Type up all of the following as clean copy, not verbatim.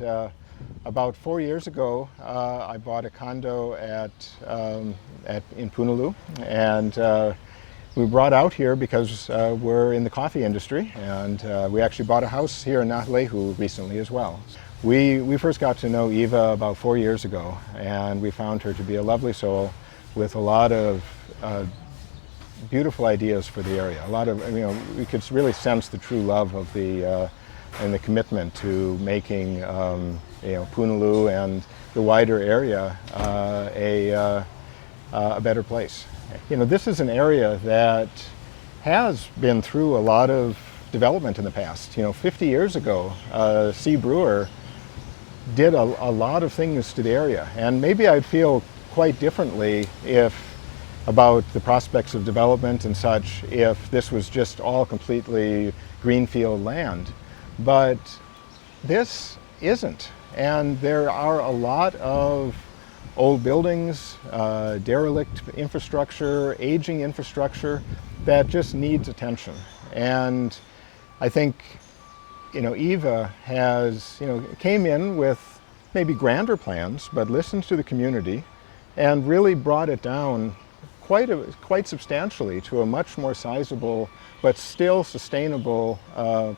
Uh, about 4 years ago, I bought a condo in Punaluu, and we brought out here because we're in the coffee industry, and we actually bought a house here in Mahalo recently as well. We first got to know Eva about 4 years ago, and we found her to be a lovely soul with a lot of beautiful ideas for the area. A lot of, we could really sense the true love of and the commitment to making Punaluu and the wider area a better place. This is an area that has been through a lot of development in the past. 50 years ago, C. Brewer did a lot of things to the area, and maybe I'd feel quite differently about the prospects of development and such if this was just all completely greenfield land. But this isn't, and there are a lot of old buildings, derelict infrastructure, aging infrastructure that just needs attention. And I think Eva came in with maybe grander plans, but listened to the community and really brought it down quite substantially to a much more sizable but still sustainable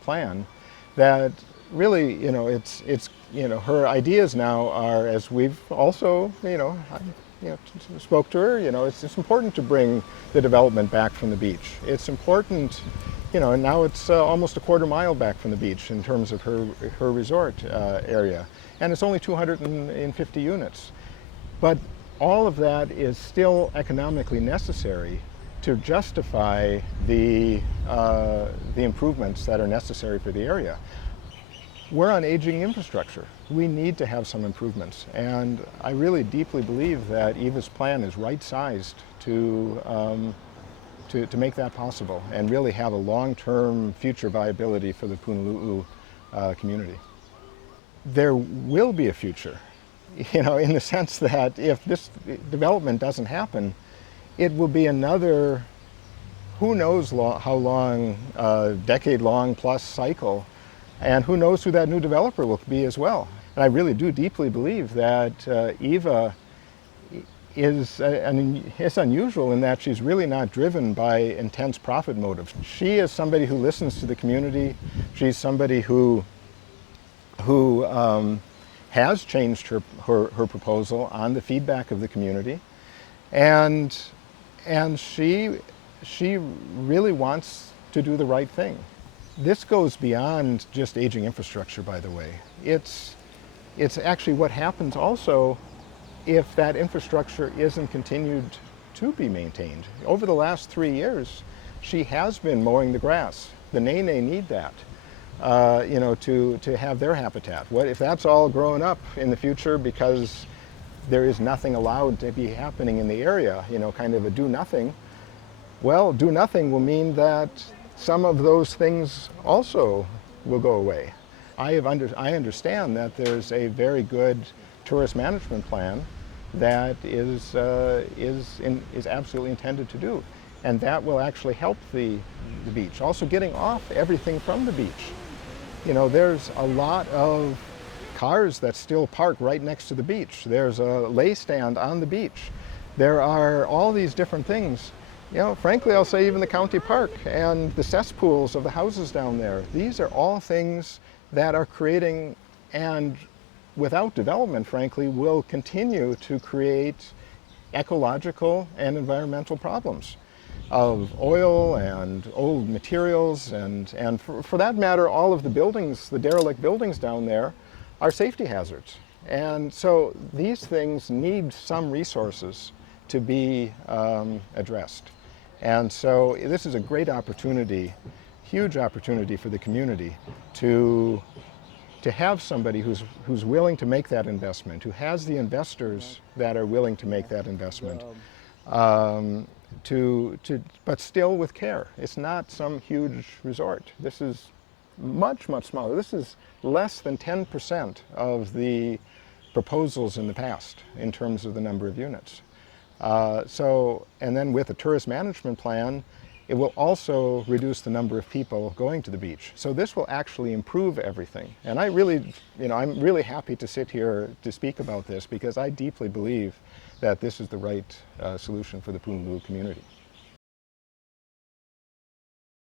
plan that really, her ideas now are, as we've also, spoke to her, it's important to bring the development back from the beach. It's important, and now it's almost a quarter mile back from the beach in terms of her resort area. And it's only 250 units. But all of that is still economically necessary to justify the improvements that are necessary for the area. We're on aging infrastructure. We need to have some improvements, and I really deeply believe that Eva's plan is right-sized to make that possible and really have a long-term future viability for the Punaluu community. There will be a future, in the sense that if this development doesn't happen, it will be another, who knows how long, decade-long plus cycle, and who knows who that new developer will be as well. And I really do deeply believe that Eva is unusual in that she's really not driven by intense profit motives. She is somebody who listens to the community. She's somebody who has changed her proposal on the feedback of the community, and she really wants to do the right thing. This goes beyond just aging infrastructure, by the way. It's actually what happens also if that infrastructure isn't continued to be maintained. Over the last 3 years, she has been mowing the grass. The Nene need that, to have their habitat. What if that's all grown up in the future because there is nothing allowed to be happening in the area, kind of a do-nothing? Well, do-nothing will mean that some of those things also will go away. I understand that there's a very good tourist management plan that is absolutely intended to do, and that will actually help the beach. Also, getting off everything from the beach. There's a lot of cars that still park right next to the beach. There's a lay stand on the beach. There are all these different things. Frankly, I'll say even the county park and the cesspools of the houses down there. These are all things that are creating, and without development, frankly, will continue to create ecological and environmental problems of oil and old materials, and for that matter, all of the buildings, the derelict buildings down there, are safety hazards. And so these things need some resources to be addressed. And so this is a great opportunity, huge opportunity for the community to have somebody who's willing to make that investment, who has the investors that are willing to make that investment, but still with care. It's not some huge resort. This is much, much smaller. This is less than 10% of the proposals in the past in terms of the number of units. And then with a tourist management plan, it will also reduce the number of people going to the beach. So this will actually improve everything. And I really, I'm really happy to sit here to speak about this because I deeply believe that this is the right solution for the Punaluu community.